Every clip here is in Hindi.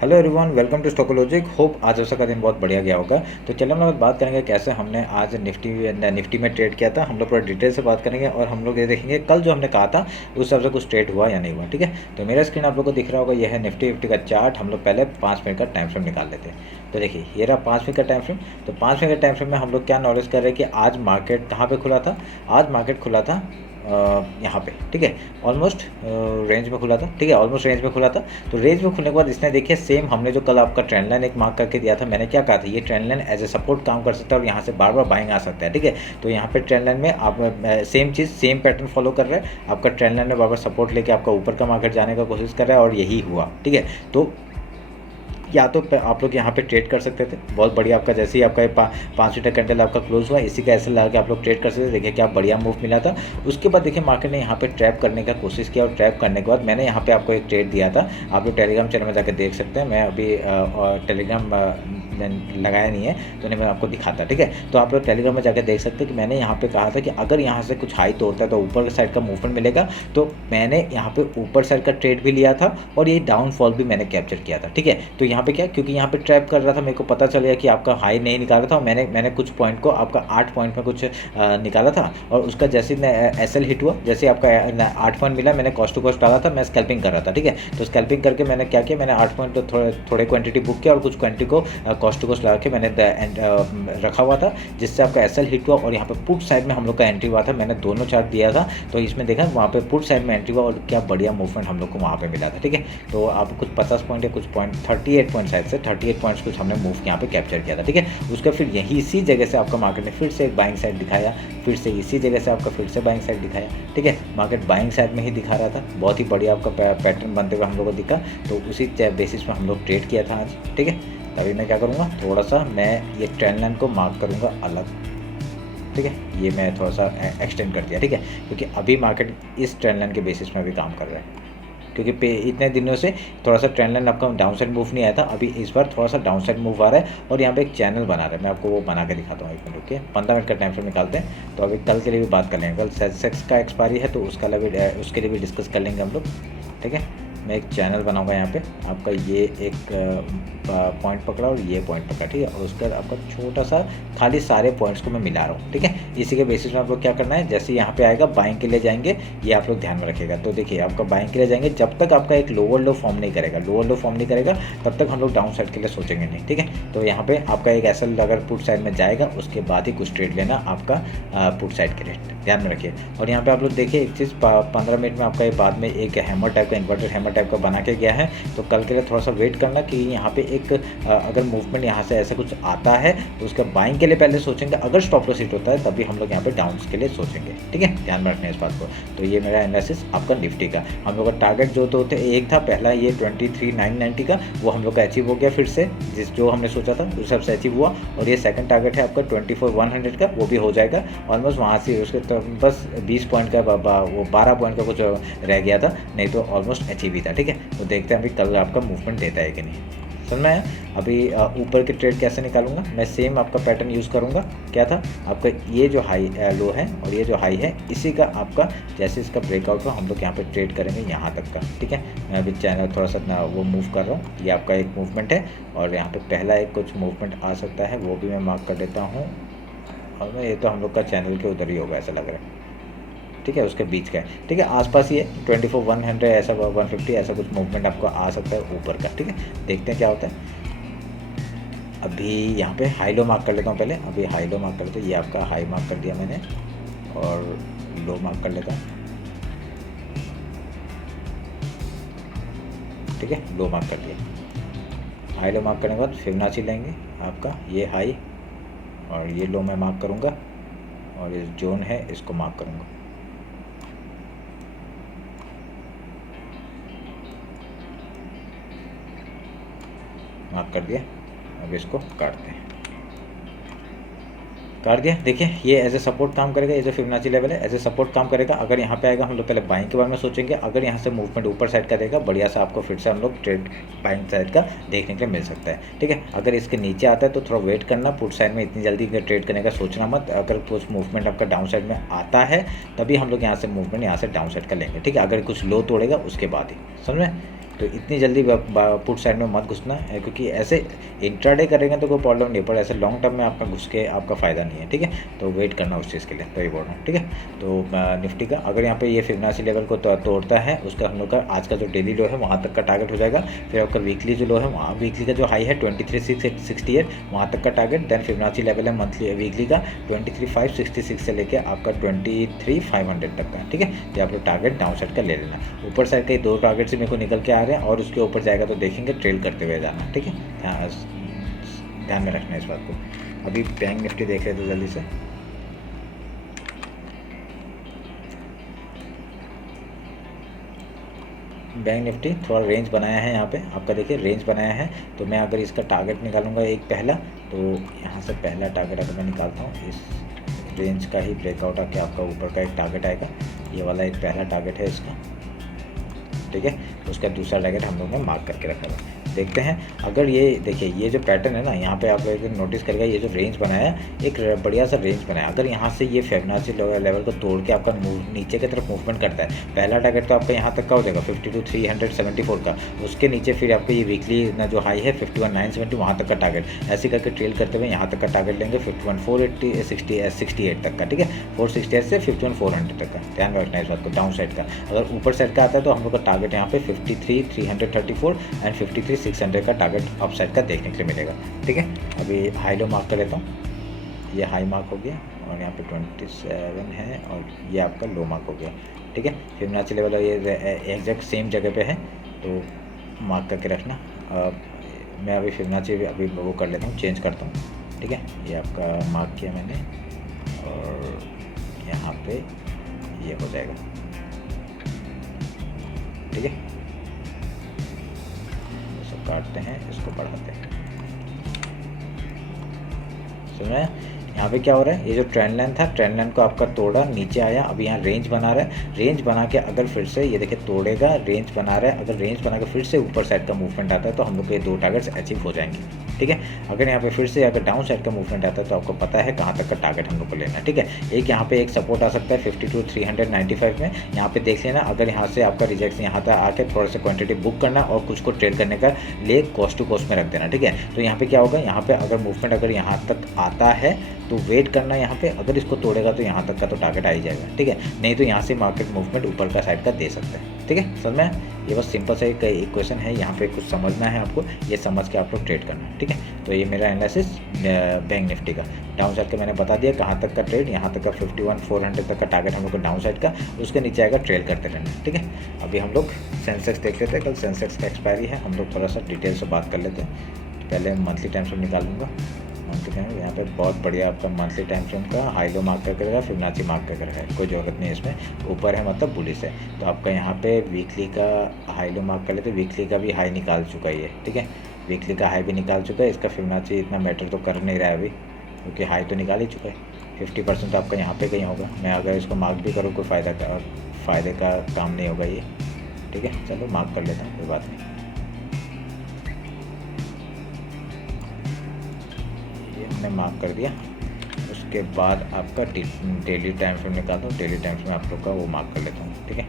Hello everyone, welcome to Stockologic. Hope आज का दिन बहुत बढ़िया गया होगा। तो चलो हम लोग बात करेंगे कैसे हमने आज निफ्टी में ट्रेड किया था। हम लोग पूरा डिटेल से बात करेंगे और हम लोग ये देखेंगे कल जो हमने कहा था उस हिसाब से कुछ ट्रेड हुआ या नहीं हुआ। ठीक है, तो मेरा स्क्रीन आप लोग को दिख रहा होगा, यह है निफ्टी फिफ्टी का चार्ट। हम लोग पहले 5 मिनट का टाइम फ्रेम निकाल लेते हैं। तो देखिए ये रहा 5 मिनट का टाइम फ्रेम। तो 5 मिनट का टाइम फ्रेम में हम लोग क्या नॉलेज कर रहे हैं कि आज मार्केट कहाँ पे खुला था। आज मार्केट खुला था यहाँ पे, ठीक है, ऑलमोस्ट रेंज में खुला था। ठीक है, ऑलमोस्ट रेंज में खुला था। तो रेंज में खुलने के बाद इसने देखिए सेम हमने जो कल आपका ट्रेंड लाइन एक मार्क करके दिया था, मैंने क्या कहा था, ये trend line as a support काम कर सकता है और यहाँ से बार बार बाइंग आ सकता है। ठीक है, तो यहाँ पे ट्रेंड लाइन में आप सेम चीज़ सेम पैटर्न फॉलो कर रहे हैं। आपका ट्रेंड लाइन में बार बार सपोर्ट लेके आपका ऊपर का मार्केट जाने का कोशिश कर रहा है और यही हुआ। ठीक है, तो या तो आप लोग यहाँ पे ट्रेड कर सकते थे, बहुत बढ़िया। आपका जैसे ही आपका 5 मिनट कैंडल आपका क्लोज हुआ, इसी का ऐसे लगा कि आप लोग ट्रेड कर सकते थे। देखिए क्या बढ़िया मूव मिला था। उसके बाद देखिए मार्केट ने यहाँ पे ट्रैप करने का कोशिश किया और ट्रैप करने के बाद मैंने यहाँ पे आपको एक ट्रेड दिया था। आप लोग टेलीग्राम चैनल में जाकर देख सकते हैं। मैं अभी टेलीग्राम लगाया नहीं है तो नहीं मैं आपको दिखाता। ठीक है, तो आप लोग टेलीग्राम में जाकर देख सकते हैं कि मैंने यहाँ पे कहा था कि अगर यहाँ से कुछ हाई तोड़ता है तो ऊपर की साइड का मूवमेंट मिलेगा। तो मैंने यहाँ पे ऊपर साइड का ट्रेड भी लिया था और ये डाउनफॉल भी मैंने कैप्चर किया था। ठीक है, तो यहाँ पे क्या, क्योंकि यहाँ पे ट्रैप कर रहा था, मेरे को पता चल गया कि आपका हाई नहीं निकाला था। मैंने कुछ पॉइंट को आपका 8 पॉइंट में कुछ निकाला था और उसका जैसे एसएल हिट हुआ, जैसे आपका 8 पॉइंट मिला, मैंने कॉस्ट टू कॉस्ट डाला था, मैं स्कैल्पिंग कर रहा था। ठीक है, तो स्कैल्पिंग करके मैंने क्या किया, मैंने 8 पॉइंट तो थोड़े क्वांटिटी बुक किया और कुछ क्वांटिटी को कॉस्ट टू कॉस्ट लगा के मैंने रखा हुआ था, जिससे आपका एसएल हिट हुआ और यहाँ पे पुट साइड में हम लोग का एंट्री हुआ था। मैंने दोनों चार्ट दिया था, तो इसमें देखा वहाँ पे पुट साइड में एंट्री हुआ और क्या बढ़िया मूवमेंट हम लोग को वहाँ पे मिला था। ठीक है, तो आप कुछ 50 पॉइंट या कुछ पॉइंट 38 पॉइंट शायद से 38 पॉइंट्स कुछ हमने मूव यहाँ पे कैप्चर किया था। ठीक है, उसका फिर यही इसी जगह से आपका मार्केट ने फिर से एक बाइंग साइड दिखाया, फिर से इसी जगह से आपका फिर से बाइंग साइड दिखाया। ठीक है, मार्केट बाइंग साइड में ही दिखा रहा था, बहुत ही बढ़िया आपका पैटर्न बनते हुए हम लोग को दिखा। तो उसी बेसिस पर हम लोग ट्रेड किया था आज। ठीक है, अभी मैं क्या करूँगा, थोड़ा सा मैं ये ट्रेंड लाइन को मार्क करूँगा अलग। ठीक है, ये मैं थोड़ा सा एक्सटेंड कर दिया। ठीक है, क्योंकि अभी मार्केट इस ट्रेंड लाइन के बेसिस में भी काम कर रहा है, क्योंकि इतने दिनों से थोड़ा सा ट्रेंड लाइन आपका डाउन साइड मूव नहीं आया था। अभी इस बार थोड़ा सा डाउन साइड मूव आ रहा है और यहाँ पे एक चैनल बना रहा है। मैं आपको वो बना के दिखाता हूँ, 1 मिनट रुकिए। 15 मिनट का टाइम फ्रेम निकालते हैं। तो अभी कल के लिए भी बात कर लेंगे, कल सेंसेक्स का एक्सपायरी है तो उसके लिए भी डिस्कस कर लेंगे हम लोग। ठीक है, मैं एक चैनल बनाऊंगा यहाँ पे, आपका ये एक पॉइंट पकड़ा और ये पॉइंट पकड़ा। ठीक है, और उसका आपका छोटा सा खाली सारे पॉइंट्स को मैं मिला रहा हूँ। ठीक है, इसी के बेसिस में आप लोग क्या करना है, जैसे यहाँ पे आएगा बाइंग के लिए जाएंगे, ये आप लोग ध्यान में रखिएगा। तो देखिए आपका बाइंग के लिए जाएंगे, जब तक आपका एक लोअर लो फॉर्म नहीं करेगा, तब तक हम लोग डाउन साइड के लिए सोचेंगे नहीं। ठीक है, तो यहाँ पे आपका एक एसएल अगर पुट साइड में जाएगा उसके बाद ही कुछ ट्रेड लेना आपका पुट साइड के लिए, ध्यान में रखिए। और यहाँ पे आप लोग देखिए एक चीज़, 15 मिनट में आपका बाद में एक हैमर टाइप का, इन्वर्टेड हैमर टाइप का बना के गया है। तो कल के लिए थोड़ा सा वेट करना कि यहाँ पे एक अगर मूवमेंट यहाँ से ऐसे कुछ आता है तो उसका बाइंग के लिए पहले सोचेंगे, अगर स्टॉप लॉस हिट होता है तभी हम लोग यहाँ पे डाउन के लिए सोचेंगे। ठीक है, ध्यान में रखना इस बात को। तो ये मेरा एनालिसिस आपका निफ्टी का, हम लोग का टारगेट जो तो एक था पहला, ये 23,990 का, वो हम लोग का अचीव हो गया फिर से, जो हमने सोचा था उस सबसे अचीव हुआ। और ये सेकंड टारगेट है आपका 24,100 का, वो भी हो जाएगा ऑलमोस्ट वहाँ से। उसके तो बस 20 पॉइंट का वो 12 पॉइंट का कुछ रह गया था, नहीं तो ऑलमोस्ट अचीव ही था। ठीक है, तो देखते हैं अभी कल आपका मूवमेंट देता है कि नहीं। समझ में आया। अभी ऊपर के ट्रेड कैसे निकालूंगा, मैं सेम आपका पैटर्न यूज़ करूंगा। क्या था आपका, ये जो हाई लो है और ये जो हाई है, इसी का आपका जैसे इसका ब्रेकआउट हो हम लोग यहाँ पे ट्रेड करेंगे यहाँ तक का। ठीक है, मैं अभी चैनल थोड़ा सा वो मूव कर रहा हूँ, ये आपका एक मूवमेंट है और यहाँ पे पहला एक कुछ मूवमेंट आ सकता है, वो भी मैं मार्क कर देता हूँ। और ये तो हम लोग का चैनल के उधर ही होगा ऐसा लग रहा है। ठीक है, उसके बीच का है। ठीक है, आसपास ही है 24,100 ऐसा 150 ऐसा कुछ मूवमेंट आपको आ सकता है ऊपर का। ठीक है, देखते हैं क्या होता है। अभी यहाँ पे हाई लो मार्क कर लेता हूँ पहले। अभी हाई लो मार्क कर लेता हूँ, ये आपका हाई मार्क कर दिया मैंने और लो मार्क कर लेता हूँ। ठीक है, लो मार्क कर दिया। हाई लो मार्क करने के बाद फिबोनाची लेंगे, आपका ये हाई और ये लो मैं मार्क करूँगा और ये जोन है इसको मार्क करूँगा। मार्क कर दिया, अब इसको काटते हैं। काट दिया। देखिए ये एज ए सपोर्ट काम करेगा, ये जो फिबोनाची लेवल है एज ए सपोर्ट काम करेगा। अगर यहाँ पे आएगा हम लोग पहले बाइंग के बारे में सोचेंगे, अगर यहाँ से मूवमेंट ऊपर साइड का देगा बढ़िया सा, आपको फिर से हम लोग ट्रेड बाइंग साइड का देखने के लिए मिल सकता है। ठीक है, अगर इसके नीचे आता है तो थोड़ा वेट करना, पुट साइड में इतनी जल्दी ट्रेड करने का सोचना मत। अगर कुछ मूवमेंट आपका डाउन साइड में आता है तभी हम लोग यहाँ से मूवमेंट यहाँ से डाउन साइड का लेंगे। ठीक है, अगर कुछ लो तोड़ेगा उसके बाद ही, समझ में। तो इतनी जल्दी पुट साइड में मत घुसना है, क्योंकि ऐसे इंट्राडे करेंगे तो कोई प्रॉब्लम नहीं, पर ऐसे लॉन्ग टर्म में आपका घुस के आपका फ़ायदा नहीं है, ठीक है। तो वेट करना उस चीज़ के लिए, तो ये बोल रहा हूँ, ठीक है। तो निफ्टी का अगर यहाँ पे ये फिबोनाची लेवल को तोड़ता है, उसका हम लोग का आज का जो डेली लो है वहाँ तक का टारगेट हो जाएगा। फिर आपका वीकली जो लो है, वहाँ वीकली का जो हाई है 23,668 वहाँ तक का टारगेट। देन फिबोनाची लेवल है मंथली वीकली का 23,566 से लेके आपका 23,500 तक का, ठीक है। ये आप लोग टारगेट डाउन साइड का ले लेना। ऊपर साइड के 2 टारगेट से मेरे को निकल के आ रहे हैं, और उसके ऊपर जाएगा तो देखेंगे, ट्रेल करते हुए जाना, ठीक है। ध्यान में रखना इस बात को। अभी बैंक निफ्टी देख रहे थे जल्दी से। बैंक निफ्टी थोड़ा रेंज बनाया है यहाँ पे, आपका देखिए रेंज बनाया है। तो मैं अगर इसका टारगेट निकालूंगा एक पहला, तो यहाँ से पहला टारगेट अगर मैं निकालता हूँ, इस रेंज का ही ब्रेकआउट आके आपका ऊपर का एक टारगेट आएगा। ये वाला एक पहला टारगेट है इसका, ठीक है। उसका दूसरा टारगेट हम लोग ने मार्क करके रखा है। देखते हैं, अगर ये देखिए ये जो पैटर्न है ना, यहाँ पे आप लोग नोटिस करेगा, ये जो रेंज बनाया एक बढ़िया सा रेंज बनाया। अगर यहाँ से ये फिबोनाची लेवल को तोड़ के आपका नीचे की तरफ मूवमेंट करता है, पहला टारगेट तो आपका यहाँ तक का हो जाएगा 52,374 का। उसके नीचे फिर आपका ये वीकली ना जो हाई है 51,970 वहाँ तक का टारगेट, ऐसे करके ट्रेल करते हुए यहाँ तक का टारगेट लेंगे 51,468 तक का, ठीक है। 468 से 51,400 तक का, ध्यान रखना है इस बात को। डाउन साइड का अगर ऊपर साइड का आता है तो हम लोग का टारगेट यहाँ पे 53,334 एंड 53,600 का टारगेट अप साइड का देखने के लिए मिलेगा, ठीक है। अभी हाई लो मार्क कर लेता हूँ। ये हाई मार्क हो गया, और यहाँ पे 27 है, और ये आपका लो मार्क हो गया, ठीक है। फिबोनाची लेवल ये एग्जैक्ट सेम जगह पे है, तो मार्क करके रखना। मैं अभी फिबोनाची अभी वो कर लेता हूँ, चेंज करता हूँ, ठीक है। ये आपका मार्क किया मैंने, और यहाँ पे ये हो जाएगा, ठीक है। इसको काटते हैं, इसको बढ़ाते हैं। समझे यहाँ पे क्या हो रहा है, ये जो ट्रेंड लाइन था, ट्रेंड लाइन को आपका तोड़ा, नीचे आया, अब यहाँ रेंज बना रहा है। रेंज बना के अगर फिर से ये देखिए तोड़ेगा, रेंज बना रहा है, अगर रेंज बना के फिर से ऊपर साइड का मूवमेंट आता है तो हम लोग को ये 2 टारगेट्स अचीव हो जाएंगे, ठीक है। अगर यहाँ पे फिर से अगर डाउन साइड का मूवमेंट आता है तो आपको पता है कहाँ तक का टारगेट हम लोग को लेना है, ठीक है। एक यहाँ पे एक सपोर्ट आ सकता है 52,395 में, यहाँ पे देख लेना। अगर यहाँ से आपका रिजेक्शन यहाँ तक आके थोड़ा सा क्वांटिटी बुक करना और कुछ को ट्रेड करने का ले कॉस्ट टू कॉस्ट में रख देना, ठीक है। तो यहाँ पे क्या होगा, यहाँ पे अगर मूवमेंट अगर यहाँ तक आता है तो वेट करना यहाँ पे, अगर इसको तोड़ेगा तो यहाँ तक का तो टारगेट आ ही जाएगा, ठीक है। नहीं तो यहाँ से मार्केट मूवमेंट ऊपर का साइड का दे सकता है, ठीक है। समझ में, ये बस सिंपल सा एक क्वेश्चन है, यहाँ पे कुछ समझना है आपको, ये समझ के आप लोग ट्रेड करना है, ठीक है। तो ये मेरा एनालिसिस बैंक निफ्टी का डाउन साइड का मैंने बता दिया, कहाँ तक का ट्रेड, यहाँ तक का 51,400 तक का टारगेट हम लोग को डाउन साइड का, उसके नीचे आएगा ट्रेड करते रहना, ठीक है। अभी हम लोग सेंसेक्स देख लेते हैं, कल सेंसेक्स का एक्सपायरी है, हम लोग थोड़ा सा डिटेल से बात कर लेते हैं। पहले मंथली टाइम फ्रेम निकाल लूँगा। मंथली टाइम यहाँ पे बहुत बढ़िया आपका मंथली टाइम फ्रेम का हाई लो मार्क करके रखा, फिबोनाची मार्क करके रखा है, कोई ज़रूरत नहीं है इसमें, ऊपर है मतलब बुलिश है। तो आपका यहाँ पे वीकली का हाई लो मार्क कर लेते, वीकली का भी हाई निकाल चुका है ये, ठीक है। वीकली का हाई भी निकाल चुका है, इसका फिबोनाची इतना मैटर तो कर नहीं रहा है अभी, क्योंकि हाई तो निकाल ही चुका है। 50% आपका यहाँ पे कहीं होगा, मैं अगर इसको मार्क भी करूँ कोई फ़ायदे का काम नहीं होगा ये, ठीक है। चलो मार्क कर लेता हूँ, कोई बात नहीं। हमने मार्क कर दिया। उसके बाद आपका डेली टाइम फ्रेम निकालता हूँ, डेली टाइम फ्रेम आप लोग का वो मार्क कर लेता हूँ, ठीक है।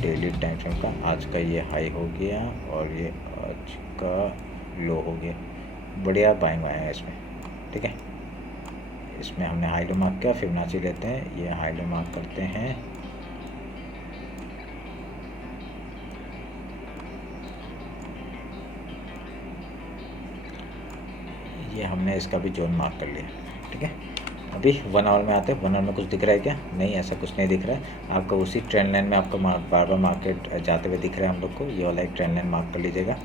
डेली टाइम फ्रेम का आज का ये हाई हो गया और ये आज का लो हो गया, बढ़िया बाइंग आया है इसमें, ठीक है। इसमें हमने हाई लो मार्क किया, फिबोनाची लेते हैं, ये हाई लो मार्क करते हैं, ये हमने इसका भी जोन मार्क कर लिया, ठीक है। अभी 1 आवर में आते हैं, 1 आवर में कुछ दिख रहा है क्या? नहीं, ऐसा कुछ नहीं दिख रहा है आपका। उसी ट्रेंड लाइन में आपका बार बार मार्केट जाते हुए दिख रहा है हम लोग को। ये वाला एक ट्रेंड लाइन मार्क कर लीजिएगा,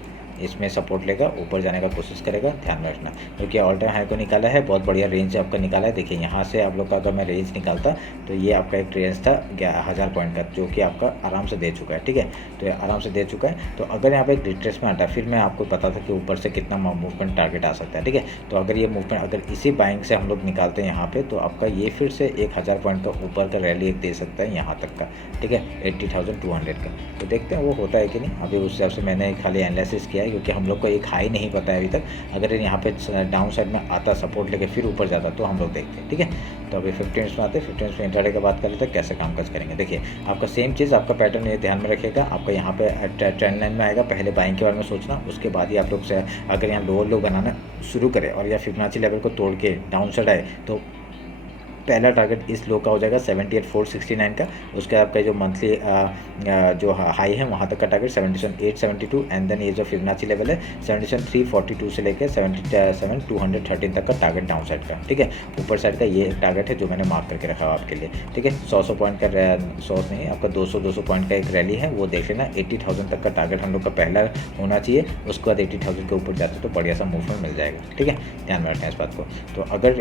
इसमें सपोर्ट लेगा, ऊपर जाने का कोशिश करेगा, ध्यान में रखना। क्योंकि ऑल टाइम हाई को निकाला है, बहुत बढ़िया रेंज आपका निकाला है। देखिए यहाँ से आप लोग का अगर मैं रेंज निकालता तो ये आपका एक रेंज था 1000 पॉइंट का, जो कि आपका आराम से दे चुका है, ठीक है। तो ये आराम से दे चुका है। तो अगर यहाँ पे एक रिट्रेस में आता है, फिर मैं आपको पता था कि ऊपर से कितना मूवमेंट टारगेट आ सकता है, ठीक है। तो अगर ये मूवमेंट अगर इसी बाइंग से हम लोग निकालते हैं यहाँ पे, तो आपका ये फिर से 1000 पॉइंट का ऊपर का रैली एक दे सकता है यहाँ तक का, ठीक है, 80,200 का। तो देखते हैं वो होता है कि नहीं। अभी उस हिसाब से मैंने खाली एनालिसिस किया है है, क्योंकि हम लोग को एक हाई नहीं पता है अभी तक। अगर यहाँ पे डाउन साइड में आता सपोर्ट लेके फिर ऊपर जाता तो हम लोग देखते हैं, ठीक है। तो अभी 15 मिनट्स में आते हैं, 15 मिनट्स में इंट्राडे का बात कर लेते हैं कैसे काम काज करेंगे। देखिए आपका सेम चीज़, आपका पैटर्न ये ध्यान में रखिएगा, आपका यहाँ पे ट्रेंड लाइन में आएगा, पहले बाइंग के बारे में सोचना, उसके बाद ही आप लोग से अगर यहाँ लोअर लो बनाना शुरू करें और या फिबोनाची लेवल को तोड़ के डाउन साइड आए तो पहला टारगेट इस लो का हो जाएगा 78,469 का। उसके आपका जो मंथली जो हाई है वहाँ तक का टारगेट 77,872 एंड देन ये जो फिबोनाची लेवल है 77,342 से लेकर 77,213 तक का टारगेट डाउन साइड का, ठीक है। ऊपर साइड का ये एक टारगेट है जो मैंने मार्क करके रखा है आपके लिए, ठीक है। 100 पॉइंट का 100 नहीं, आपका 200 पॉइंट का एक रैली है, वो देख लेना। 80,000 तक का टारगेट हम लोग का पहला होना चाहिए, उसके बाद 80,000 के ऊपर जाते तो बढ़िया सा मूवमेंट मिल जाएगा, ठीक है। ध्यान में रखना है इस बात को। तो अगर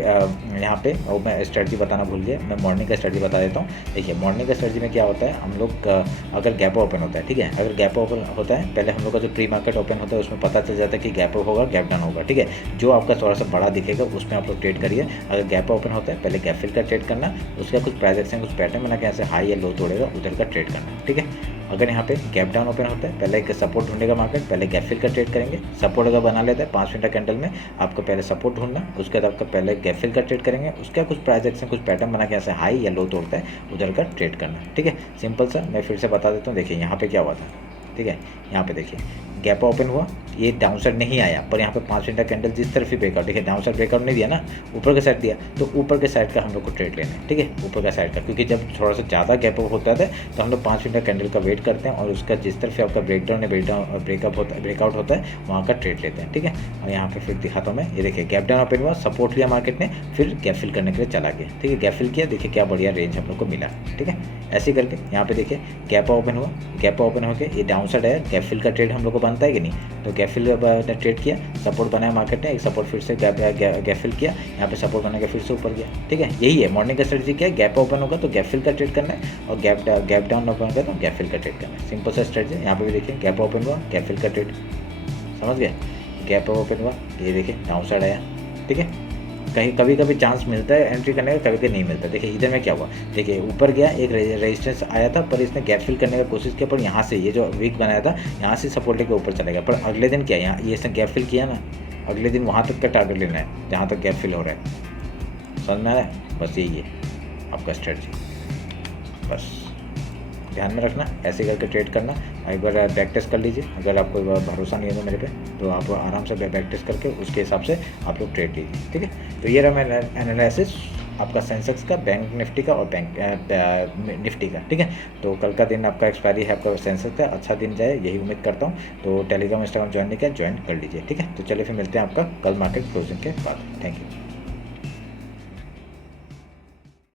यहाँ पे मैं स्ट्रेटजी बताना भूल गया, मैं मॉर्निंग का स्ट्रेटजी बता देता हूँ। देखिए मॉर्निंग का स्ट्रेटजी में क्या होता है, हम लोग अगर गैप ओपन होता है, ठीक है, अगर गैप ओपन होता है, पहले हम लोग का जो प्री मार्केट ओपन होता है उसमें पता चल जाता है कि गैप अप होगा, गैप डाउन होगा, ठीक है। जो आपका थोड़ा सा बड़ा दिखेगा उसमें आप लोग ट्रेड करिए। अगर गैप ओपन होता है पहले गैप फिल का ट्रेड करना, उसका कुछ प्राइस एक्शन कुछ पैटर्न बना के यहाँ से हाई या लो तोड़ेगा उधर का ट्रेड करना, ठीक है। अगर यहाँ पे गैप डाउन ओपन होता है पहले एक सपोर्ट ढूंढेगा मार्केट, पहले गैप फिल का ट्रेड करेंगे। सपोर्ट अगर बना लेता है 5 मिनट कैंडल में, आपको पहले सपोर्ट ढूंढना, उसके बाद आपका पहले गैप फिल का ट्रेड करेंगे, उसका कुछ प्राइस एक्शन कुछ पैटर्न बना के यहाँ से हाई या लो तोड़ता है उधर का ट्रेड करना, ठीक है। सिंपल सा मैं फिर से बता देता हूँ। देखिए यहाँ पे क्या हुआ था, ठीक है, यहाँ पे देखिए गैप ओपन हुआ, ये डाउन साइड नहीं आया, पर यहाँ पे 5 मिनट का कैंडल जिस तरफ ही ब्रेकआउट, देखिए डाउन साइड ब्रेकआउट नहीं दिया ना, ऊपर के साइड दिया, तो ऊपर के साइड का हम लोग को ट्रेड लेना है, ठीक है, ऊपर का साइड का। क्योंकि जब थोड़ा सा ज़्यादा गैप अप होता है तो हम लोग 5 मिनट का कैंडल का वेट करते हैं और उसका जिस तरफ आपका ब्रेकडाउन या ब्रेकआउट होता है वहाँ का ट्रेड लेते हैं, ठीक है। और यहाँ पे फिर दिखाता हूँ मैं, ये देखिए गैप डाउन ओपन हुआ, सपोर्ट लिया मार्केट ने, फिर गैप फिल करने के लिए चला गया, ठीक है। गैप फिल किया, देखिए क्या बढ़िया रेंज हम लोग को मिला, ठीक है। ऐसे करके यहाँ पे देखिए गैप ओपन हुआ, गैप ओपन होकर ये डाउन साइड आया, गैप फिल का ट्रेड हम लोग को बनता है कि नहीं, तो गैप फिल ने ट्रेड किया, सपोर्ट बनाया मार्केट ने, एक सपोर्ट फिर से गैप फिल किया, यहाँ पे सपोर्ट बना के फिर से ऊपर गया, ठीक है। यही है मॉर्निंग का स्ट्रेटजी, क्या है, गैप ओपन होगा तो गैप फिल का ट्रेड करना है और गैप डाउन ओपन होगा तो गैप फिल का ट्रेड करना है। सिंपल सा स्ट्रेटजी। यहाँ पे भी देखिए गैप ओपन हुआ, गैप फिल का ट्रेड, समझ गए। गैप ओपन हुआ, ये देखिए डाउन साइड आया, ठीक है। कहीं कभी कभी चांस मिलता है एंट्री करने का, कभी कभी नहीं मिलता। देखिए इधर में क्या हुआ, देखिए ऊपर गया, एक रेजिस्टेंस आया था पर इसने गैप फिल करने का कोशिश किया, पर यहाँ से ये जो वीक बनाया था यहाँ से सपोर्ट लेके ऊपर चलेगा, पर अगले दिन क्या यहाँ ये इसने गैप फिल किया ना, अगले दिन वहाँ तक का टारगेट लेना है जहाँ तक गैप फिल हो रहा है, समझ में आ रहा है। बस यही है आपका स्ट्रेटजी, बस ध्यान में रखना, ऐसे करके ट्रेड करना। एक बार बैक टेस्ट कर लीजिए, अगर आपको भरोसा नहीं है तो मेरे पे, तो आप आराम से बैक टेस्ट करके उसके हिसाब से आप लोग ट्रेड लीजिए, ठीक है। तो ये रहा मेरा एनालिसिस आपका सेंसेक्स का, बैंक निफ्टी का और बैंक निफ्टी का, ठीक है। तो कल का दिन आपका एक्सपायरी है आपका सेंसेक्स का, अच्छा दिन जाए यही उम्मीद करता हूँ। तो टेलीग्राम इंस्टाग्राम ज्वाइन नहीं किया, ज्वाइन कर लीजिए, ठीक है। तो चलिए फिर मिलते हैं आपका कल मार्केट क्लोजिंग के बाद। Thank you.